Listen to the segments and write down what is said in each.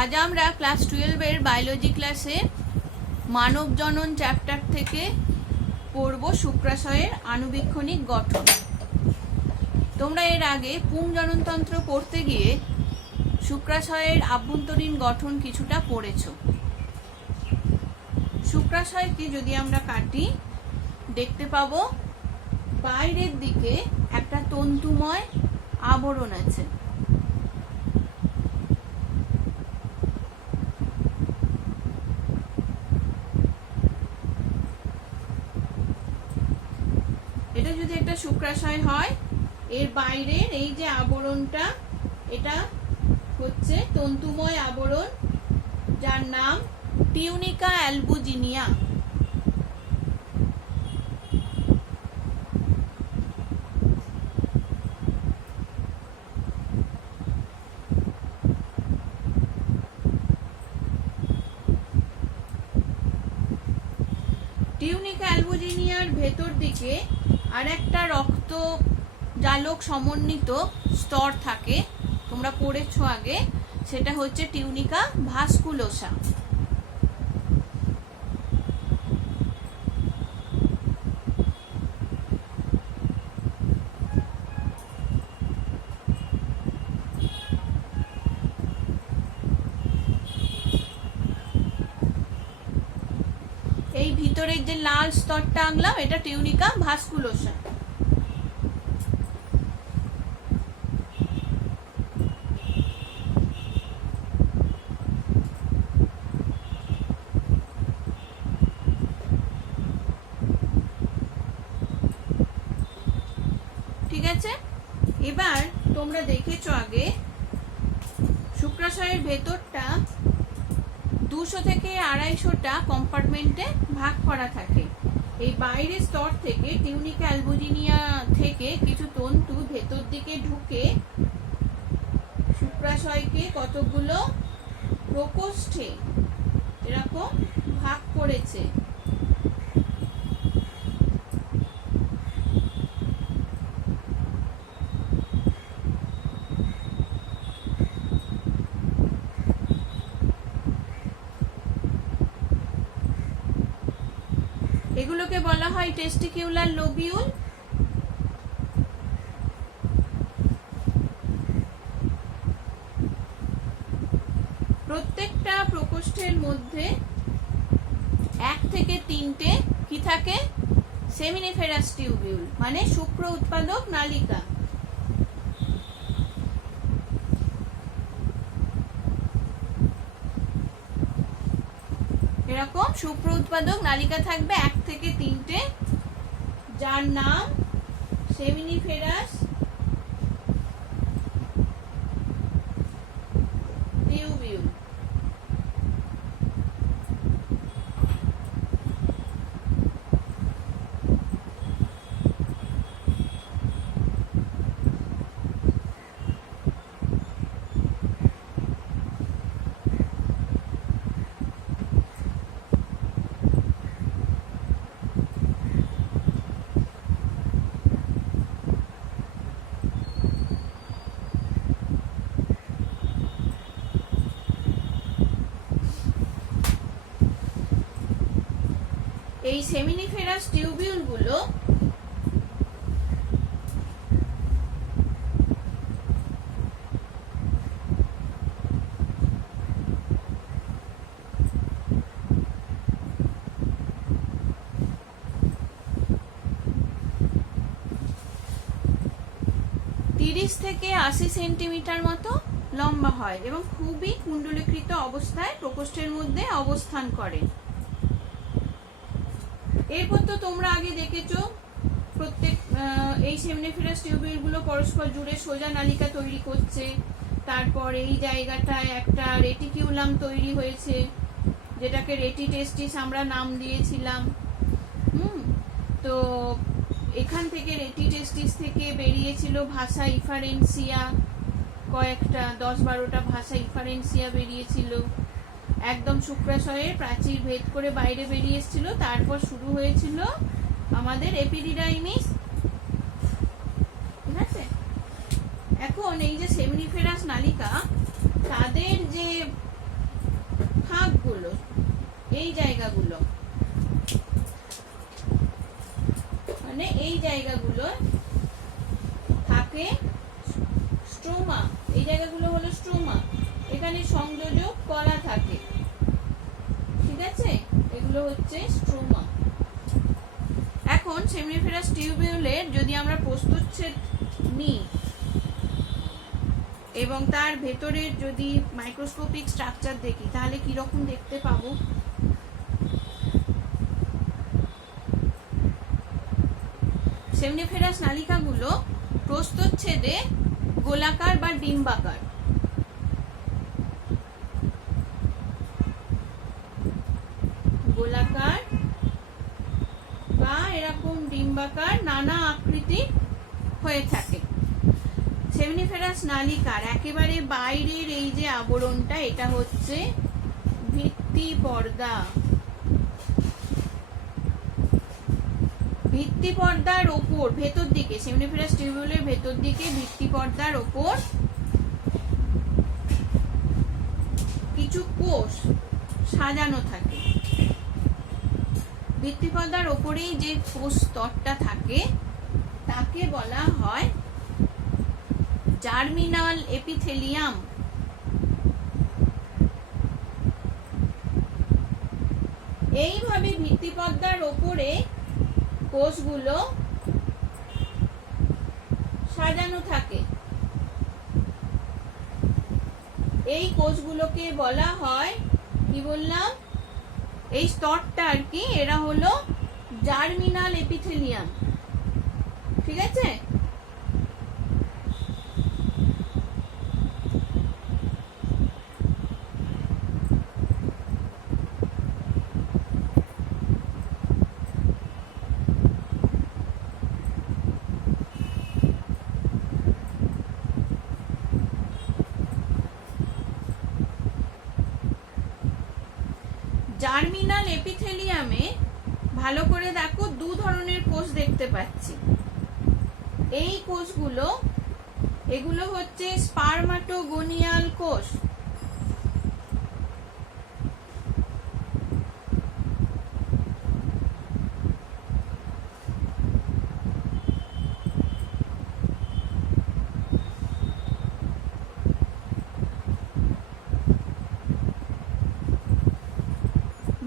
আজ আমরা ক্লাস 12 এর বায়োলজি ক্লাসে মানব জনন চ্যাপ্টার থেকে পড়ব শুক্রাশয়ের আণুবীক্ষণিক গঠন। তোমরা এর আগে পুংজননতন্ত্র পড়তে গিয়ে শুক্রাশয়ের আভ্যন্তরীণ গঠন কিছুটা পড়েছো। শুক্রাশয়কে যদি আমরা কাটি দেখতে পাবো বাইরের দিকে একটা তন্তুময় আবরণ আছে। এটা যদি একটা শুক্রাশয় হয়, এর বাইরের এই যে আবরণটা, এটা হচ্ছে তন্তুময় আবরণ, যার নাম টিউনিকা অ্যালবুজিনিয়া। টিউনিকা অ্যালবুজিনিয়ার ভেতর দিকে আর একটা রক্ত জালক সমন্বিত স্তর থাকে, তোমরা পড়েছো আগে, সেটা হচ্ছে টিউনিকা ভাস্কুলোসা। এই ভিতরের যে লাল স্তরটা আঁকলাম, এটা টিউনিকা ভাস্কুলোসা। ঠিক আছে, এবার তোমরা দেখেছো আগে শুক্রাশয়ের ভেতরটা 200 থেকে 250টা কম্পার্টমেন্টে ভাগ করা থাকে। এই বাইরের স্তর থেকে টিউনিকা অ্যালবুজিনিয়া থেকে কিছু তন্তু ভেতর দিকে ঢুকে শুক্রাশয়কে কতগুলো প্রকোষ্ঠে এরকম ভাগ করেছে। এগুলোকে বলা হয় টেস্টিকিউলার লোবিউল। প্রত্যেকটা প্রকোষ্ঠের মধ্যে 1 থেকে 3টে কি থাকে? সেমিনিফেরাস টিউবিউল, মানে শুক্র উৎপাদক নালিকা। এরকম শুক্র উৎপাদক নালিকা থাকবে 1 থেকে 3টে, যার নাম সেমিনিফেরাস টিউবিউল। এই সেমিনিফেরাস টিউবিউল গুলো থেকে 80 সেন্টিমিটার মতো লম্বা হয় এবং খুবই কুণ্ডলীকৃত অবস্থায় প্রকোষ্ঠের মধ্যে অবস্থান করে। এরপর তো তোমরা আগে দেখেছো প্রত্যেক এই সেমিনিফেরাস টিউবিউল গুলো পরস্পর জুড়ে সোজা নালিকা তৈরি করছে। তারপর এই জায়গাটায় একটা রেটিকিউলাম তৈরি হয়েছে, যেটাকে রেটিটেস্টিস আমরা নাম দিয়েছিলাম। তো এখান থেকে রেটিটেস্টিস থেকে বেরিয়েছিল ভাষা ইফারেন্সিয়া, কয়েকটা 10-12টা ভাষা ইফারেন্সিয়া বেরিয়েছিল। একদম শুক্রাশয়ের প্রাচীর ভেদ করে বাইরে বেরিয়ে এসেছিল। তারপর শুরু হয়েছিল আমাদের এপিডিডাইমিস। ঠিক আছে, এখন এই যে সেমিনিফেরাস নালিকা, তাদের যে এগুলো হচ্ছে স্ট্রোমা। এখন সেমিনিফেরাস টিউবিউলের যদি আমরা প্রস্থচ্ছেদ নিই এবং তার ভেতরের যদি মাইক্রোস্কোপিক স্ট্রাকচার দেখি তাহলে কি রকম দেখতে পাবো। সেমিনিফেরাস নালিকাগুলো প্রস্থচ্ছেদে গোলাকার বা ডিম্বাকার। গোলাকার বা এরকম ডিম্বাকার নানা আকৃতি হয়ে থাকে। সেমিনিফেরাস নালিকার একেবারে বাইরের এই যে আবরণটা, এটা হচ্ছে ভিত্তি পর্দা। ভিত্তি পর্দার ওপর ভেতর দিকে, সেমিনিফেরাস টিউবিউলের ভেতর দিকে ভিত্তি পর্দার ওপর কিছু কোষ সাজানো থাকে। ভিত্তি পর্দার ওপরেই যে কোষ স্তরটা থাকে তাকে বলা হয় জার্মিনাল এপিথেলিয়াম। এইভাবে ভিত্তি পর্দার ওপরে কোষগুলো সাজানো থাকে। এই কোষগুলোকে বলা হয়, কি বললাম, এই স্তরটা আর কি, এরা হলো জার্মিনাল এপিথেলিয়াম। ঠিক আছে? জার্মিনাল এপিথেলিয়ামে ভালো করে দেখো, দু ধরনের কোষ দেখতে পাচ্ছি। এই কোষগুলো, এগুলো হচ্ছে স্পারমাটোগোনিয়াল কোষ।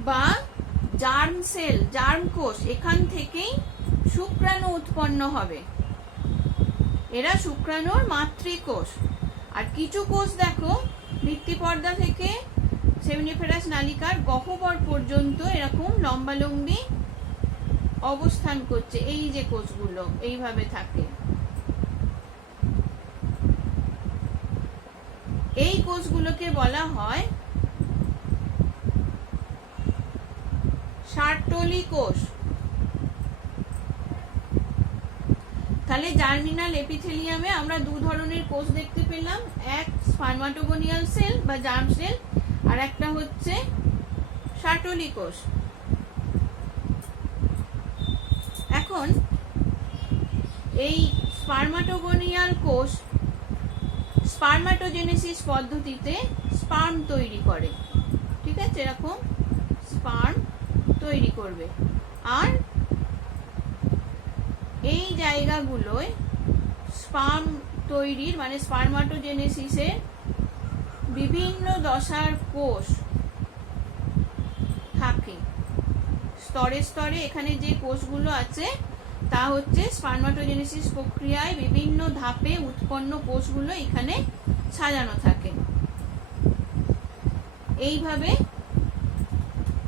বা জার্ম সেল, জার্ম কোষ, এখান থেকেই শুক্রাণু উৎপন্ন হবে। এরা শুক্রাণুর মাতৃকোষ। আর কিছু কোষ দেখো ভিত্তি পর্দা থেকে সেমিনিফেরাস নালিকার গহ্বর পর্যন্ত এরকম লম্বালম্বি অবস্থান করছে। এই যে কোষগুলো এইভাবে থাকে, এই কোষগুলোকে বলা হয় সার্টোলি কোষ। তাহলে জার্মিনাল এপিথেলিয়ামে আমরা দু ধরনের কোষ দেখতে পেলাম, এক স্পারমাটোগোনিয়াল সেল বা জার্ম সেল, আর একটা হচ্ছে সার্টোলি কোষ। এখন এই স্পারমাটোগোনিয়াল কোষ স্পারমাটোজেনেসিস পদ্ধতিতে স্পার্ম তৈরি করে। ঠিক আছে? এরকম স্পার্ম তৈরি করবে। আর এই জায়গাগুলোয় স্পার্ম তৈরির মানে স্পারমাটোজেনেসিসের বিভিন্ন দশার কোষ থাকে। স্তরে স্তরে এখানে যে কোষগুলো আছে তা হচ্ছে স্পারমাটোজেনেসিস প্রক্রিয়ায় বিভিন্ন ধাপে উৎপন্ন কোষগুলো এখানে সাজানো থাকে। এইভাবে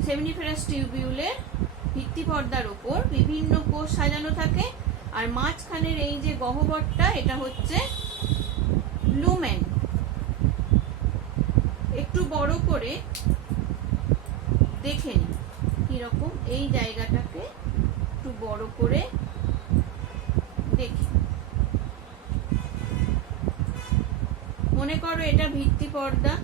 সেমিনিফেরাস টিউবিউলের ভিত্তি পর্দার উপর বিভিন্ন কোষ সাজানো থাকে। আর মাঝখানের এই যে গহ্বরটা, এটা হচ্ছে লুমেন। একটু বড় করে দেখে নিই কিরকম, এই জায়গাটাকে একটু বড় করে দেখি। মনে করো এটা ভিত্তি পর্দা।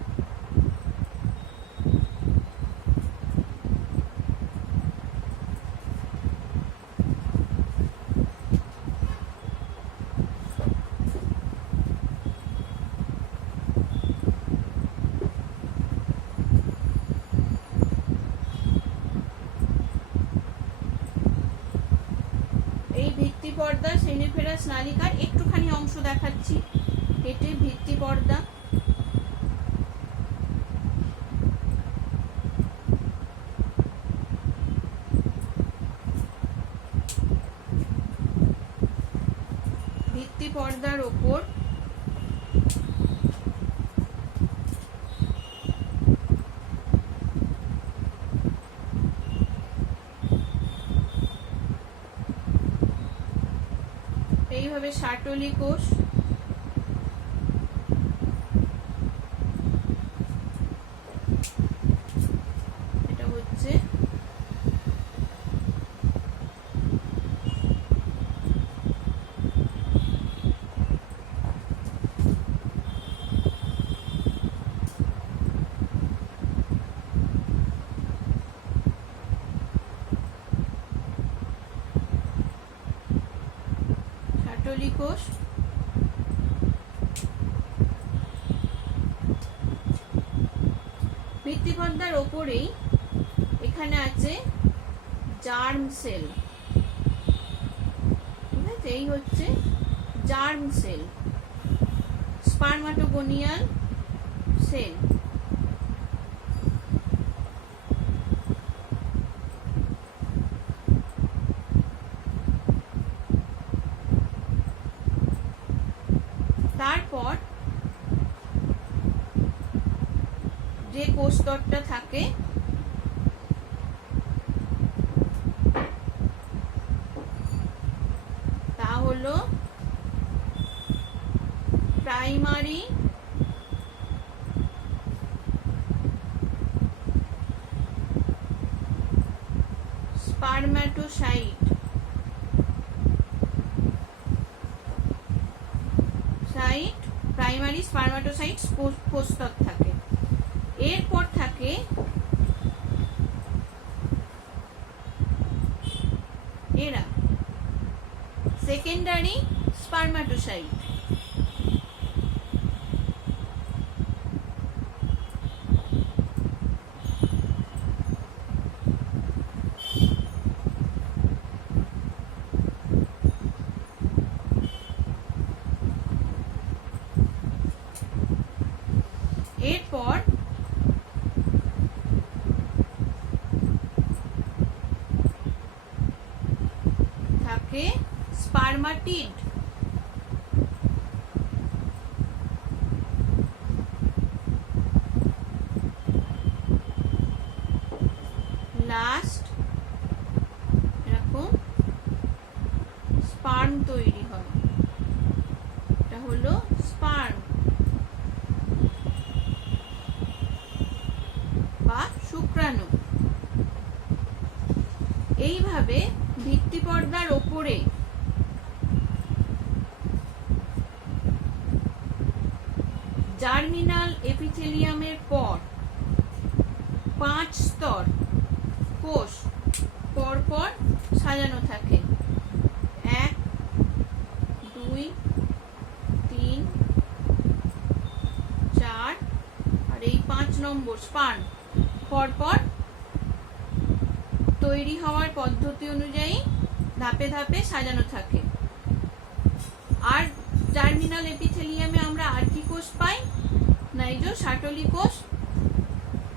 পর্দা সেমিনিফেরাস নালিকার একটুখানি অংশ দেখাচ্ছি, এটি ভিত্তি পর্দা। পর্দার ওপর এইভাবে শাটলি কোষ, এটা হচ্ছে শাটলি কোষ। ভিত্তিপর্দার ওপরেই এখানে আছে জার্ম সেল, ঠিক আছে? এই হচ্ছে জার্ম সেল, স্পার্মাটোগোনিয়াল সেল। তারপর যে কোষস্তরটা থাকে তা হলো প্রাইমারি স্পারম্যাটোসাইট, প্রাইমারি স্পারম্যাটোসাইট কোষস্তর থাকে। এরপর থাকে এরা সেকেন্ডারি স্পারম্যাটোসাইট। এরপর থাকে স্পারমাটিড, লাস্ট এরকম স্পার্ম তৈরি হয়, এটা হলো স্পার্ম বা শুক্রাণু। এইভাবে ভিত্তিপর্দার ওপরে জার্মিনাল এপিথেলিয়ামের পর 5 স্তর কোষ পরপর সাজানো থাকে। 1, 2, 3, 4 আর এই 5 নম্বর স্পার্ম পরপর তৈরি হওয়ার পদ্ধতি অনুযায়ী ধাপে ধাপে সাজানো থাকে। আর জার্মিনাল এপিথেলিয়ামে আমরা আর কি কোষ পাই? না, এই যে শাটলি কোষ।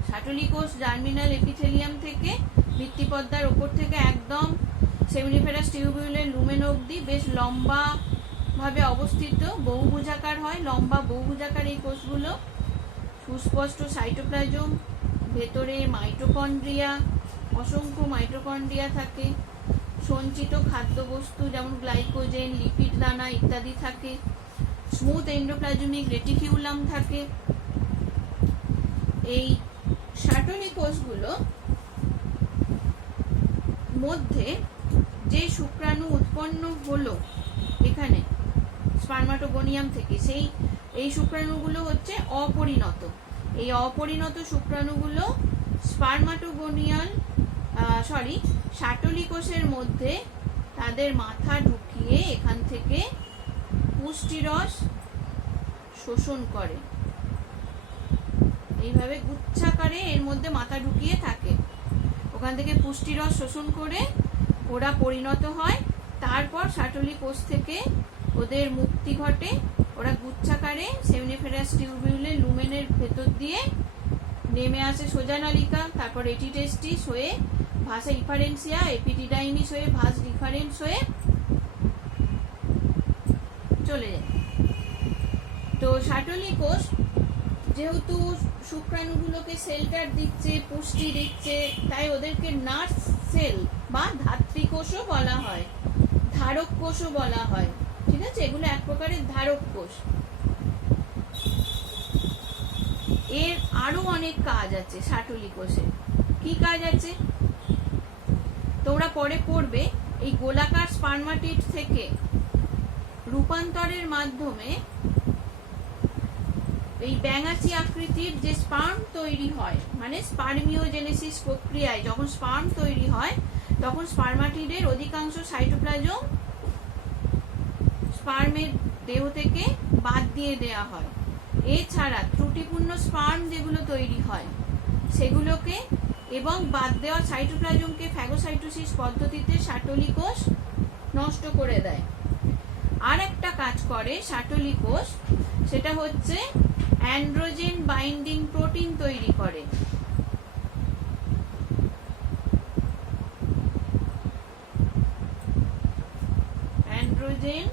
শাটলি কোষ জার্মিনাল এপিথেলিয়াম থেকে ভিত্তিপর্দার উপর থেকে একদম সেমিনিফেরাস টিউবিউলের লুমেন অবধি বেশ লম্বা ভাবে অবস্থিত, বহুভুজাকার হয়, লম্বা বহুভুজাকার এই কোষগুলো। সুস্পষ্ট সাইটোপ্লাজম, ভেতরে মাইটোকন্ড্রিয়া, অসংখ্য মাইটোকন্ড্রিয়া থাকে, সঞ্চিত খাদ্যবস্তু যেমন গ্লাইকোজেন, লিপিড দানা ইত্যাদি থাকে, স্মুথ এন্ডোপ্লাজমিক রেটিকিউলাম থাকে। এই শাটলি কোষগুলো মধ্যে যে শুক্রাণু উৎপন্ন হলো এখানে স্পার্মাটোগোনিয়াম থেকে, এই শুক্রাণুগুলো হচ্ছে অপরিণত। এই অপরিণত শুক্রাণুগুলো শাটলি কোষের মধ্যে তাদের মাথা ঢুকিয়ে এখান থেকে পুষ্টিরস শোষণ করে। এইভাবে গুচ্ছাকারে এর মধ্যে মাথা ঢুকিয়ে থাকে, ওখান থেকে পুষ্টিরস শোষণ করে ওরা পরিণত হয়। তারপর শাটলি কোষ থেকে ওদের মুক্তি ঘটে, ওরা গুচ্ছাকারে সেমিনিফেরাস টিউবিউলের লুমেনের ভেতর দিয়ে নেমে আসে সোজা নালিকা, তারপর এটিটেস্টিস হয়ে ভাসা ইফারেন্সিয়া, এপিডিডাইমিস হয়ে ভাস ডিফারেন্স হয়ে চলে যায়। তো শাটলি কোষ যেহেতু শুক্রাণুগুলোকে শেল্টার দিচ্ছে, পুষ্টি দিচ্ছে, তাই ওদেরকে নার্স সেল বা ধাত্রী কোষও বলা হয়, ধারক কোষও বলা হয়। ঠিক আছে, এগুলো এক প্রকারের ধারক কোষ। এর আরো অনেক কাজ আছে শাটলি কোষে। কি কাজ আছে তোমরা পরে পড়বে। এই গোলাকার স্পার্মাটিড থেকে রূপান্তরের মাধ্যমে এই ব্যাঙাচি আকৃতির যে স্পার্ম তৈরি হয়, মানে স্পার্মিওজেনেসিস প্রক্রিয়ায় যখন স্পার্ম তৈরি হয় তখন স্পার্মাটিডের অধিকাংশ সাইটোপ্লাজম স্পার্মের দেহ থেকে বাদ দিয়ে দেয়া হয়। এছাড়া ত্রুটিপূর্ণ স্পার্ম যেগুলো তৈরি হয় সেগুলোকে এবং বাদ দেওয়া সাইটোপ্লাজমকে ফ্যাগোসাইটোসিস পদ্ধতিতে শাটলি কোষ নষ্ট করে দেয়। আর একটা কাজ করে শাটলি কোষ, সেটা হচ্ছে অ্যান্ড্রোজেন বাইন্ডিং প্রোটিন তৈরি করে। অ্যান্ড্রোজেন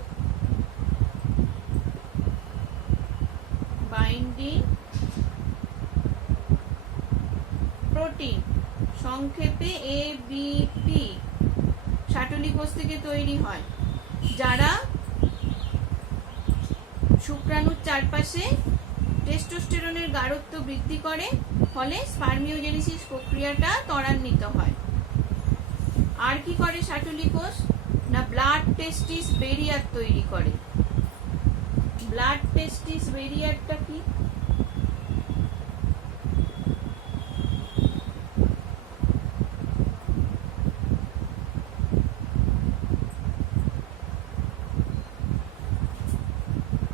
বাইন্ডিং প্রোটিন, সংক্ষেপে ABP, শাটলি কোষ থেকে তৈরি হয়, যারা শুক্রাণুর চারপাশে টেস্টোস্টেরনের গাঢ়ত্ব বৃদ্ধি করে, ফলে স্পার্মিওজেনেসিস প্রক্রিয়াটা ত্বরান্বিত হয়। আর কি করে শাটলি কোষ না ব্লাড টেস্টিস ব্যারিয়ার তৈরি করে। ব্লাড টেস্টিস ব্যারিয়ারটা কি?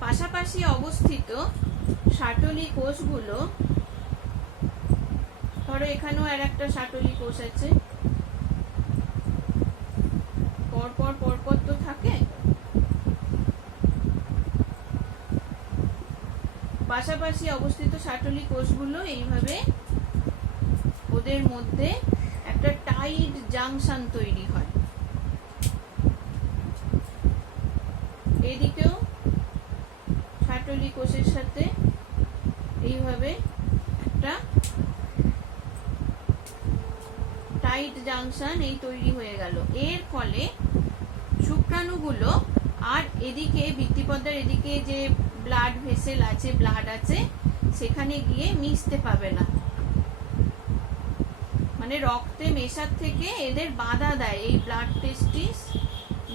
পাশাপাশি অবস্থিত শাটলি কোষগুলো, ধরো এখানেও আর একটা শাটলি কোষ আছে, পরপর পরপর তো থাকে, পাশাপাশি অবস্থিত শাটলি কোষগুলো এইভাবে ওদের মধ্যে একটা টাইট জাংশন তৈরি হয়। এদিকেও শাটলি কোষের সাথে এইভাবে একটা টাইট জাংশন এই তৈরি হয়ে গেল। এর ফলে শুক্রাণুগুলো আর এদিকে ভিত্তিপদ্মার এদিকে যে ব্লাড ভেসেল আছে, ব্লাড আছে, সেখানে গিয়ে মিশতে পাবে না, মানে রক্তে মেশার থেকে এদের বাধা দেয় এই ব্লাড টেস্টিস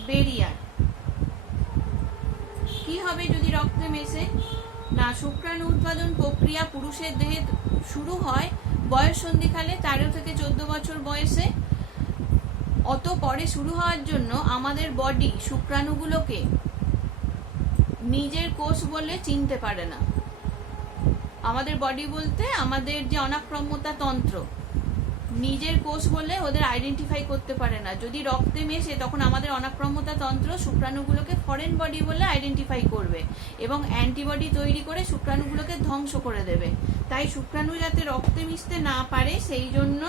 ব্যারিয়ার। কি হবে যদি রক্তে মেশে না? শুক্রাণু উৎপাদন প্রক্রিয়া পুরুষের দেহে শুরু হয় বয়স সন্ধিকালে 13 থেকে 14 বছর বয়সে। অত পরে শুরু হওয়ার জন্য আমাদের বডি শুক্রাণুগুলোকে নিজের কোষ বলে চিনতে পারে না। আমাদের বডি বলতে আমাদের যে অনাক্রম্যতা তন্ত্র, নিজের কোষ বলে ওদের আইডেন্টিফাই করতে পারে না। যদি রক্তে মেশে তখন আমাদের অনাক্রম্যতা তন্ত্র শুক্রাণুগুলোকে ফরেন বডি বলে আইডেন্টিফাই করবে এবং অ্যান্টিবডি তৈরি করে শুক্রাণুগুলোকে ধ্বংস করে দেবে। তাই শুক্রাণু যাতে রক্তে মিশতে না পারে সেই জন্য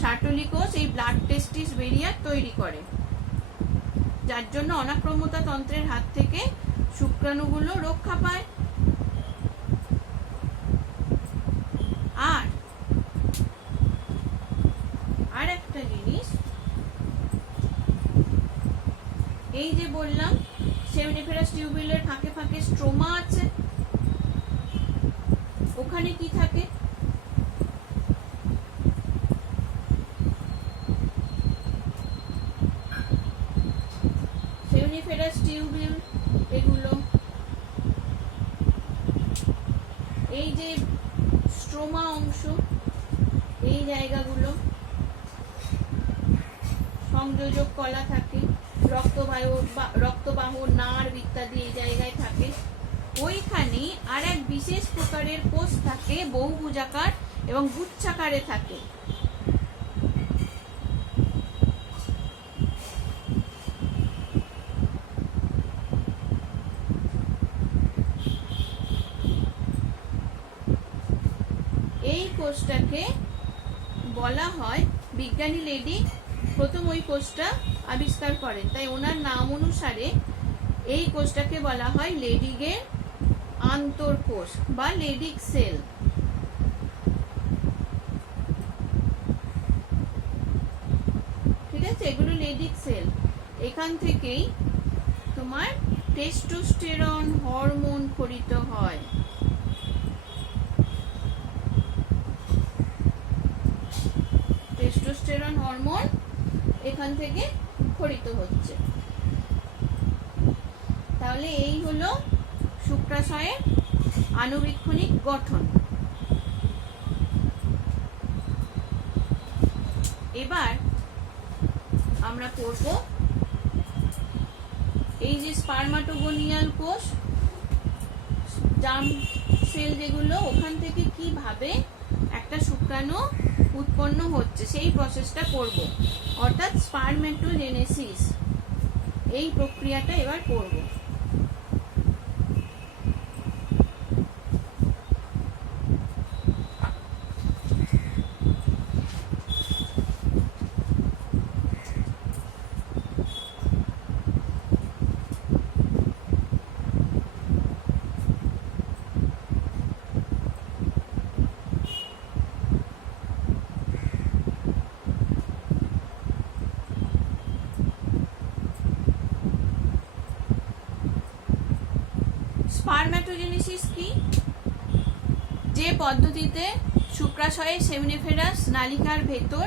শাটলি কোষ এই ব্লাড টেস্টিস ব্যারিয়ার তৈরি করে, যার জন্য অনাক্রম্যতা তন্ত্রের হাত থেকে শুক্রাণুগুলো রক্ষা পায়। আর একটা জিনিস, এই যে বললাম সেমিনিফেরাস টিউবিউলের ফাঁকে ফাঁকে স্ট্রোমা আছে, ওখানে কি থাকে? সেমিনিফেরাস টিউবিউল এগুলো, এই যে স্ট্রোমা অংশ, এই জায়গাগুলো সংযোজক কলা থাকে, রক্তবাহ নার্ভ ইত্যাদি এই জায়গায় থাকে। ওইখানে আর এক বিশেষ প্রকারের কোষ থাকে, বহুভুজাকার এবং গুচ্ছাকারে থাকে। এই কোষটাকে বলা হয়, বিজ্ঞানী লেডি প্রথম ওই কোষটা আবিষ্কার করেন, তাই ওনার নাম অনুসারে এই কোষটাকে বলা হয় লেডিগের আন্তঃকোষ বা লেডিক সেল। ঠিক আছে, এগুলো লেডিক সেল। এখান থেকেই তোমার টেস্টোস্টেরন হরমোন খরিত হয়। টেস্টোস্টেরন হরমোন এখান থেকে খরিত হচ্ছে। তাহলে এই হলো শুক্রাশয়ের আণুবীক্ষণিক গঠন। এবার আমরা পড়ব এই যে স্পারমাটোগোনিয়াল কোষ, জার্ম সেল যেগুলো, ওখান থেকে কিভাবে একটা শুক্রাণু উৎপন্ন হচ্ছে সেই প্রসেসটা করব, অর্থাৎ স্পারমেটোজেনেসিস, এই প্রক্রিয়াটা এবার করব। স্পারমেটোজেনেসিস কি? যে পদ্ধতিতে শুক্রাশয়ের সেমিনিফেরাস নালিকার ভেতর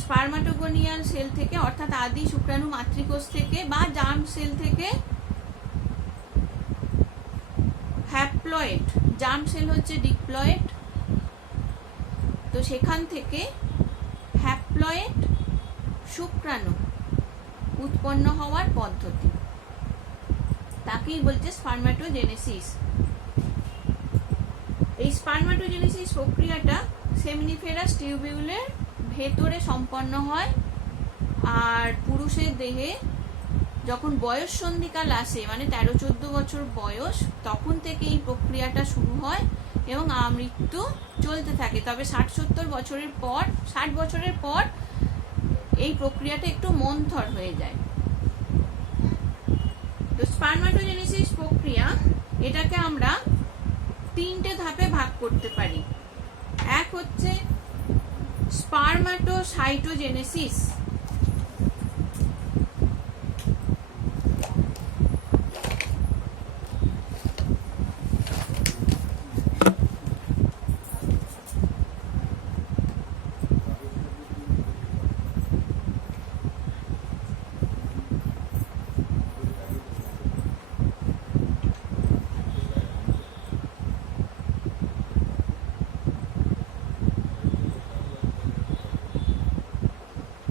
স্পারমাটোগোনিয়াল সেল থেকে, অর্থাৎ আদি শুক্রাণু মাতৃকোষ থেকে বা জার্ম সেল থেকে হ্যাপ্লয়েড, জার্ম সেল হচ্ছে ডিপ্লয়েড, তো সেখান থেকে হ্যাপ্লয়েড শুক্রাণু উৎপন্ন হওয়ার পদ্ধতি, তাকেই বলছে স্পারমাটোজেনেসিস। এই স্পারমাটোজেনেসিস প্রক্রিয়াটা সেমিনিফেরাস টিউবিউলের ভেতরে সম্পন্ন হয়। আর পুরুষের দেহে যখন বয়স সন্ধিকাল আসে, মানে 13-14 বছর বয়স, তখন থেকে এই প্রক্রিয়াটা শুরু হয় এবং আমৃত্যু চলতে থাকে। তবে 60-70 বছরের পর, 60 বছরের পর এই প্রক্রিয়াটা একটু মন্থর হয়ে যায়। তো স্পারমাটোজেনেসিস প্রক্রিয়া, এটাকে আমরা 3টে ধাপে ভাগ করতে পারি। এক হচ্ছে স্পারমাটোসাইটোজেনেসিস,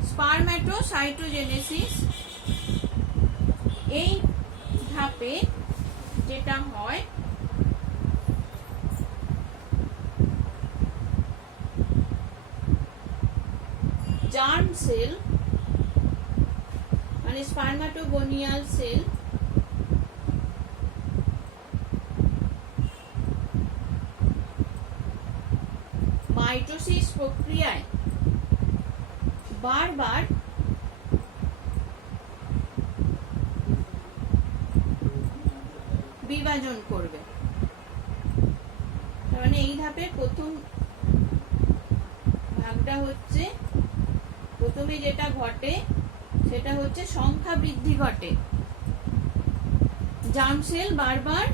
স্পারমাটোসাইটোজেনেসিস এই ধাপে যেটা হয়, জার্ম সেল মানে স্পারমাটোগোনিয়াল সেল মাইটোসিস প্রক্রিয়ায় বারবার বিভাজন করবে। তার মানে এই ধাপের প্রথম ভাগটা হচ্ছে, প্রথমে যেটা ঘটে সেটা হচ্ছে সংখ্যা বৃদ্ধি ঘটে। জার্ম সেল বারবার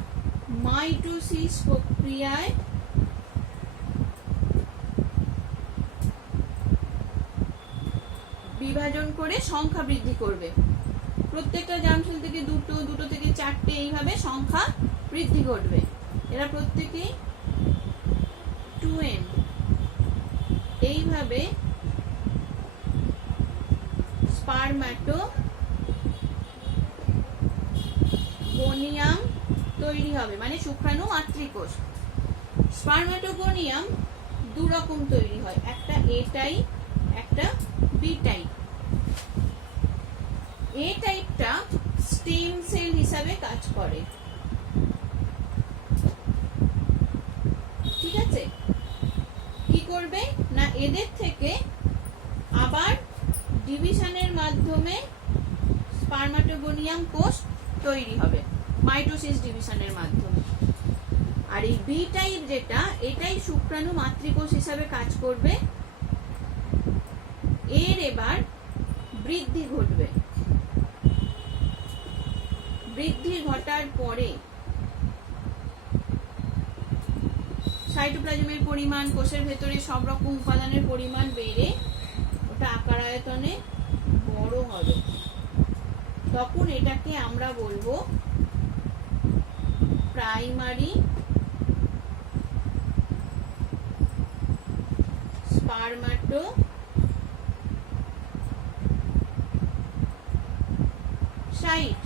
মাইটোসিস প্রক্রিয়ায় বিভাজন করে সংখ্যা বৃদ্ধি করবে। প্রত্যেকটা জার্ম সেল থেকে 2 থেকে 4টে এইভাবে সংখ্যা বৃদ্ধি ঘটবে। এরা প্রত্যেকেই 2n এইভাবে স্পারমাটোগোনিয়াম তৈরি হবে, মানে শুক্রাণু মাতৃকোষ। স্পারমাটোগোনিয়াম 2 রকম তৈরি হয়, একটা এ টাইপ, একটা বি টাইপ। এ টাইপটা স্টেম সেল হিসাবে কাজ করে। ঠিক আছে, কি করবে না, এদের থেকে আবার ডিভিশনের মাধ্যমে স্পারমাটোগোনিয়াম কোষ তৈরি হবে মাইটোসিস ডিভিশনের মাধ্যমে। আর এই বি টাইপ যেটা, এটাই শুক্রাণু মাতৃকোষ হিসাবে কাজ করবে। এর এবার বৃদ্ধি ঘটবে, বৃদ্ধি ঘটার পরে সাইটোপ্লাজমের পরিমাণ, কোষের ভেতরে সব রকম উপাদানের পরিমাণ বেড়ে ওটা আকার আয়তনে বড় হবে। তখন এটাকে আমরা বলবো প্রাইমারি স্পারমাটোসাইট।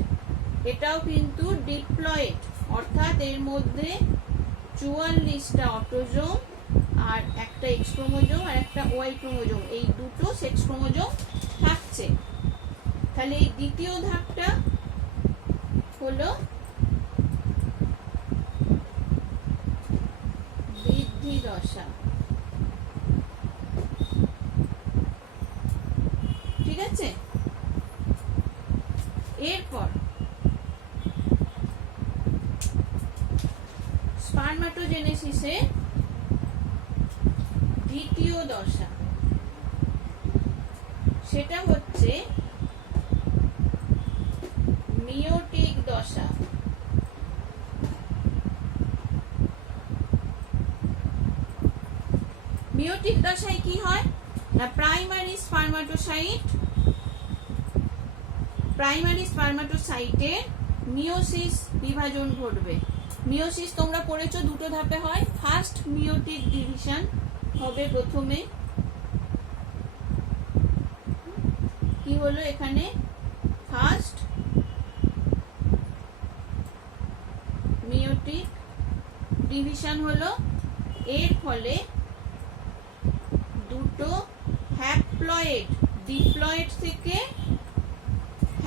এটাও কিন্তু ডিপ্লয়েড, অর্থাৎ এর মধ্যে 44টা অটোজোম আর একটা এক্স ক্রোমোজোম আর একটা ওয়াই ক্রোমোজোম, এই দুটো সেক্স ক্রোমোজোম থাকছে। তাহলে এই দ্বিতীয় ধাপটা হলো বৃদ্ধি দশা। ঠিক আছে, এরপর স্পারমাটোজেনেসিসে দ্বিতীয় দশা, সেটা হচ্ছে মিওটিক দশা। মিওটিক দশায় কি হয় না, প্রাইমারি স্পারমাটোসাইটের মিওসিস বিভাজন ঘটবে। মিওসিস তোমরা পড়েছো দুটো ধাপে হয়। ফার্স্ট মিওটিক ডিভিশন হবে প্রথমে। কি হলো এখানে, ফার্স্ট মিওটিক ডিভিশন হলো। এর ফলে দুটো হ্যাপ্লয়েড, ডিপ্লয়েড থেকে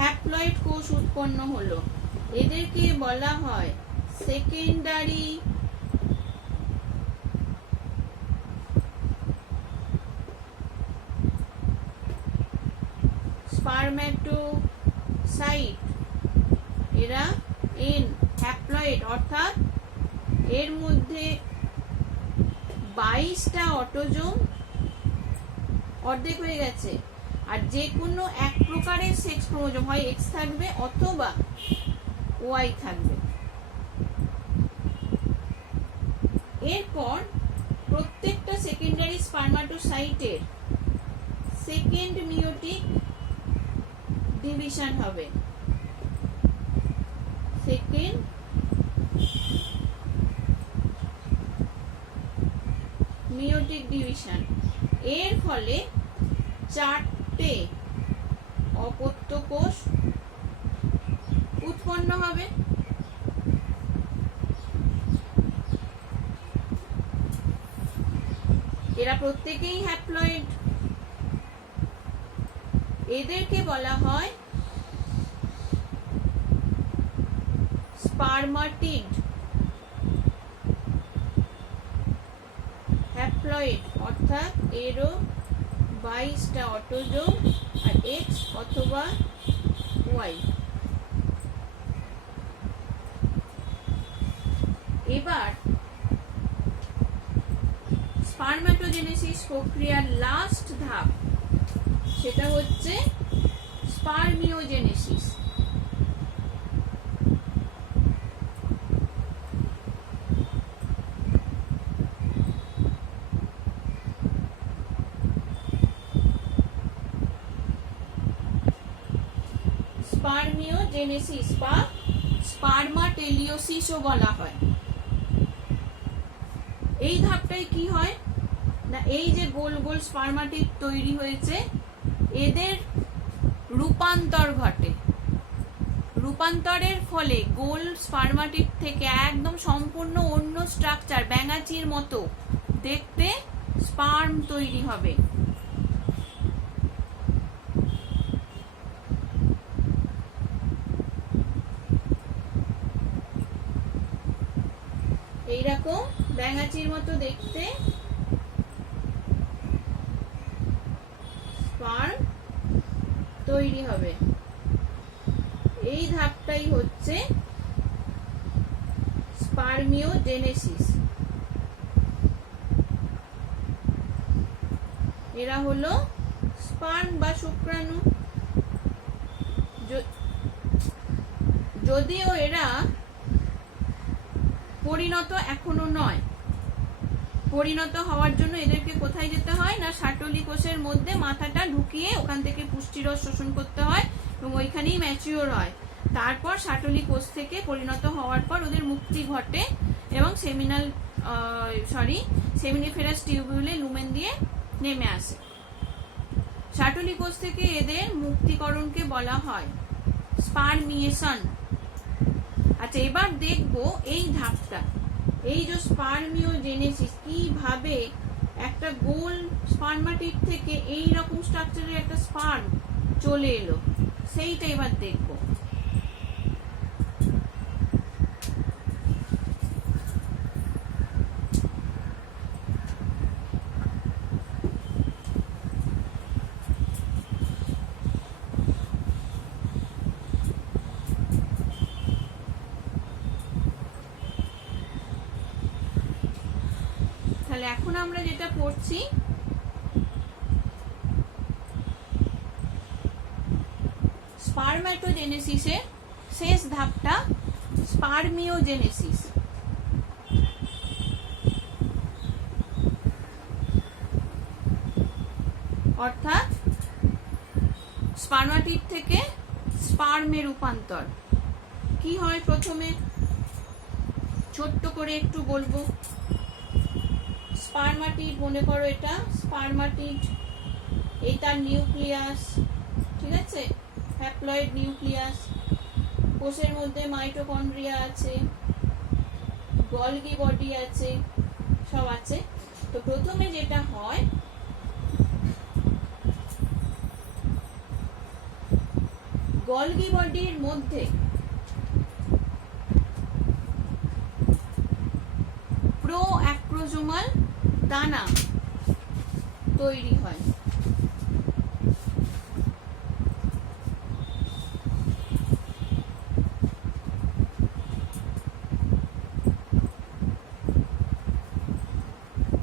হ্যাপ্লয়েড কোষ উৎপন্ন হলো। এদেরকে বলা হয় সেকেন্ডারি স্পারম্যাটোসাইট। এরা এন হ্যাপ্লয়েড, অর্থাৎ এর মধ্যে 22টা অটোজোম অর্ধেক হয়ে গেছে। আর যে কোনো এক প্রকারের সেক্স ক্রোমোজোম, হয় এক্স থাকবে অথবা ওয়াই থাকবে। এরপর প্রত্যেকটা সেকেন্ডারি স্পারমাটোসাইটের সেকেন্ড মিওটিক ডিভিশন হবে, সেকেন্ড মিওটিক ডিভিশন। এর ফলে 4টে অপত্য কোষ উৎপন্ন হবে। এরা প্রত্যেকেই হ্যাপ্লয়েড। এদেরকে বলা হয় স্পারমাটিড হ্যাপ্লয়েড, অর্থাৎ এরও 22টা অটোজোম আর এক্স অথবা ওয়াই। এবার স্পারমাটোজেনেসিস প্রক্রিয়ার লাস্ট ধাপ, সেটা হচ্ছে স্পারমিওজেনেসিস। স্পারমিওজেনেসিস বা স্পারমাটেলিওসিসও বলা হয়। এই ধাপটায় কি হয় না, এই যে গোল গোল স্পারমাটিড তৈরি হয়েছে, এদের রূপান্তর ঘটে। রূপান্তরের ফলে গোল স্পারমাটিড থেকে একদম সম্পূর্ণ অন্য স্ট্রাকচার, ব্যাঙাচির মতো দেখতে স্পার্ম তৈরি হবে। এইরকম ব্যাঙাচির মতো দেখতে স্পার্ম তৈরি হবে। এই ধাপটাই এটাই হচ্ছে স্পারমিওজেনেসিস। এরা হলো স্পার্ম বা শুক্রাণু। যদিও এরা পরিণত এখনো নয়, পরিণত হওয়ার জন্য এদেরকে কোথায় যেতে হয় না শাটলি কোষের মধ্যে মাথাটা ঢুকিয়ে ওখান থেকে পুষ্টিরস শোষণ করতে হয় এবং ওইখানেই ম্যাচিওর হয়। তারপর শাটলি কোষ থেকে পরিণত হওয়ার পর ওদের মুক্তি ঘটে এবং সেমিনিফেরাস টিউবিউলে লুমেন দিয়ে নেমে আসে। শাটলি কোষ থেকে এদের মুক্তিকরণকে বলা হয় স্পারমিয়েশন। আচ্ছা, এবার দেখবো এই ধাপটা, এই যে স্পারমিওজেনেসিস, কিভাবে একটা গোল স্পার্মাটিড থেকে এই রকম স্ট্রাকচারের একটা স্পার্ম চলে এলো, সেইটা এবার দেখবো। তাহলে এখন আমরা যেটা পড়ছি, স্পারম্যাটোজেনেসিসের শেষ ধাপটা স্পারমিওজেনেসিস। অর্থাৎ স্পার্মাটিড থেকে স্পার্মে রূপান্তর। কি হয় প্রথমে ছোট্ট করে একটু বলবো। স্পার্মাটিড, মনে করো এটা স্পার্মাটিড, এই তার নিউক্লিয়াস, ঠিক আছে, হ্যাপ্লয়েড নিউক্লিয়াস। কোষের মধ্যে মাইটোকন্ড্রিয়া আছে, গলগি বডি আছে, সব আছে। তো প্রথমে যেটা হয়, গলগি বডির মধ্যে প্রো অ্যাক্রোজোমাল দানা তৈরি হয়।